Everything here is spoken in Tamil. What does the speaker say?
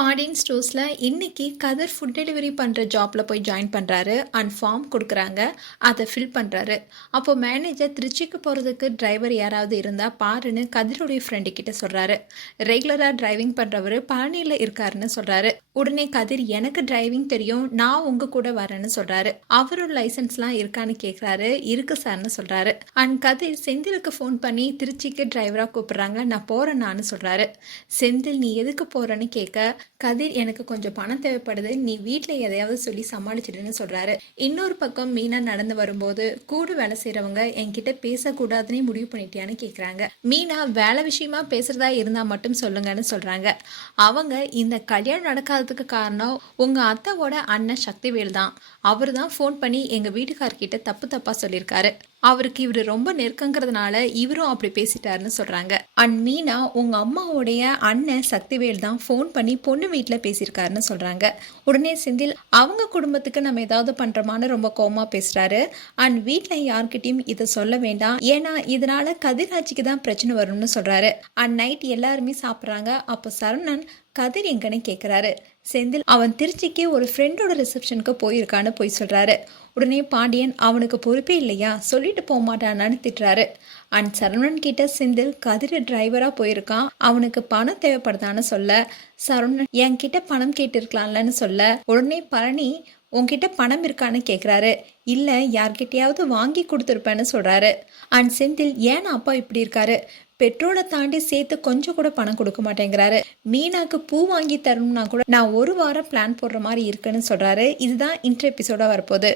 பாண்டியன் ஸ்டோர்ஸில் இன்னைக்கு கதர் ஃபுட் டெலிவரி பண்ணுற ஜாப்பில் போய் ஜாயின் பண்ணுறாரு அண்ட் ஃபார்ம் கொடுக்குறாங்க. அதை ஃபில் பண்ணுறாரு அப்போ மேனேஜர் திருச்சிக்கு போகிறதுக்கு டிரைவர் யாராவது இருந்தால் பாருன்னு கதிரோடைய ஃப்ரெண்டு கிட்ட சொல்கிறாரு ரெகுலராக டிரைவிங் பண்ணுறவர் பழனியில் இருக்காருன்னு சொல்கிறாரு உடனே கதிர் எனக்கு டிரைவிங் தெரியும். நான் உங்கள் கூட வரேன்னு சொல்கிறாரு அவரும் லைசன்ஸ்லாம் இருக்கான்னு கேட்குறாரு இருக்கு சார்னு சொல்கிறாரு அண்ட் கதிர் செந்திலுக்கு ஃபோன் பண்ணி திருச்சிக்கு டிரைவராக கூப்பிட்றாங்க. நான் போகிறேன் நான் சொல்கிறாரு செந்தில் நீ எதுக்கு போகிறேன்னு கேட்க கதிர் எனக்கு கொஞ்சம் பணம் தேவைப்படுது. நீ வீட்டில் எதையாவது சொல்லி சமாளிச்சிடுன்னு சொல்கிறாரு இன்னொரு பக்கம் மீனா நடந்து வரும்போது கூடு வேலை செய்கிறவங்க என்கிட்ட பேசக்கூடாதுன்னே முடிவு பண்ணிட்டியான்னு கேட்குறாங்க மீனா வேலை விஷயமா பேசுகிறதா இருந்தால் மட்டும் சொல்லுங்கன்னு சொல்கிறாங்க அவங்க இந்த கல்யாணம் நடக்காததுக்கு காரணம் உங்கள் அத்தாவோட அண்ணன் சக்திவேல் தான். அவர் தான் ஃபோன் பண்ணி எங்கள் வீட்டுக்கார்கிட்ட தப்பு தப்பாக சொல்லியிருக்காரு. அவருக்கு இவர் ரொம்ப நெருக்கங்கிறதுனால இவரும் அப்படி பேசிட்டாருன்னு சொல்கிறாங்க அண்ட் மீனா உங்கள் அம்மாவுடைய அண்ணன் சக்திவேல் தான் ஃபோன் பண்ணி பொண்ணு வீட்டில் பேசியிருக்காருன்னு சொல்கிறாங்க உடனே செந்தில் அவங்க குடும்பத்துக்கு நம்ம ஏதாவது பண்ணுறோமான்னு ரொம்ப கோமா பேசுகிறாரு அண்ட் வீட்டில் யார்கிட்டயும் இதை சொல்ல வேண்டாம். ஏன்னா இதனால கதிராட்சிக்கு தான் பிரச்சனை வரும்னு சொல்கிறாரு அண்ட் நைட் எல்லாருமே சாப்பிட்றாங்க. அப்போ சரவணன் கதிர் எங்கன்னு கேட்குறாரு செந்தில் அவன் திருச்சிக்கு ஒரு ஃப்ரெண்டோட ரிசப்ஷனுக்கு போயிருக்கான்னு போய் சொல்கிறாரு உடனே பாண்டியன் அவனுக்கு பொறுப்பே இல்லையா? சொல்லிட்டு போக மாட்டானான்னு திட்டுறாரு. அண்ட் சரவணன் கிட்ட செந்தில் கதிர் டிரைவராக போயிருக்கான். அவனுக்கு பணம் தேவைப்படுதான்னு சொல்ல சரவணன் என்கிட்ட பணம் கேட்டிருக்கலாம்லன்னு சொல்ல உடனே பழனி உங்ககிட்ட பணம் இருக்கான்னு கேட்குறாரு இல்லை யார்கிட்டயாவது வாங்கி கொடுத்துருப்பேன்னு சொல்கிறாரு அண்ட் செந்தில் ஏன் அப்பா இப்படி இருக்காரு? பெட்ரோலை தாண்டி சேர்த்து கொஞ்சம் கூட பணம் கொடுக்க மாட்டேங்கிறாரு. மீனாக்கு பூ வாங்கி தரணும்னா கூட நான் ஒரு வாரம் பிளான் போடுற மாதிரி இருக்குன்னு சொல்கிறாரு இதுதான் இன்ட்ர வரப்போகுது.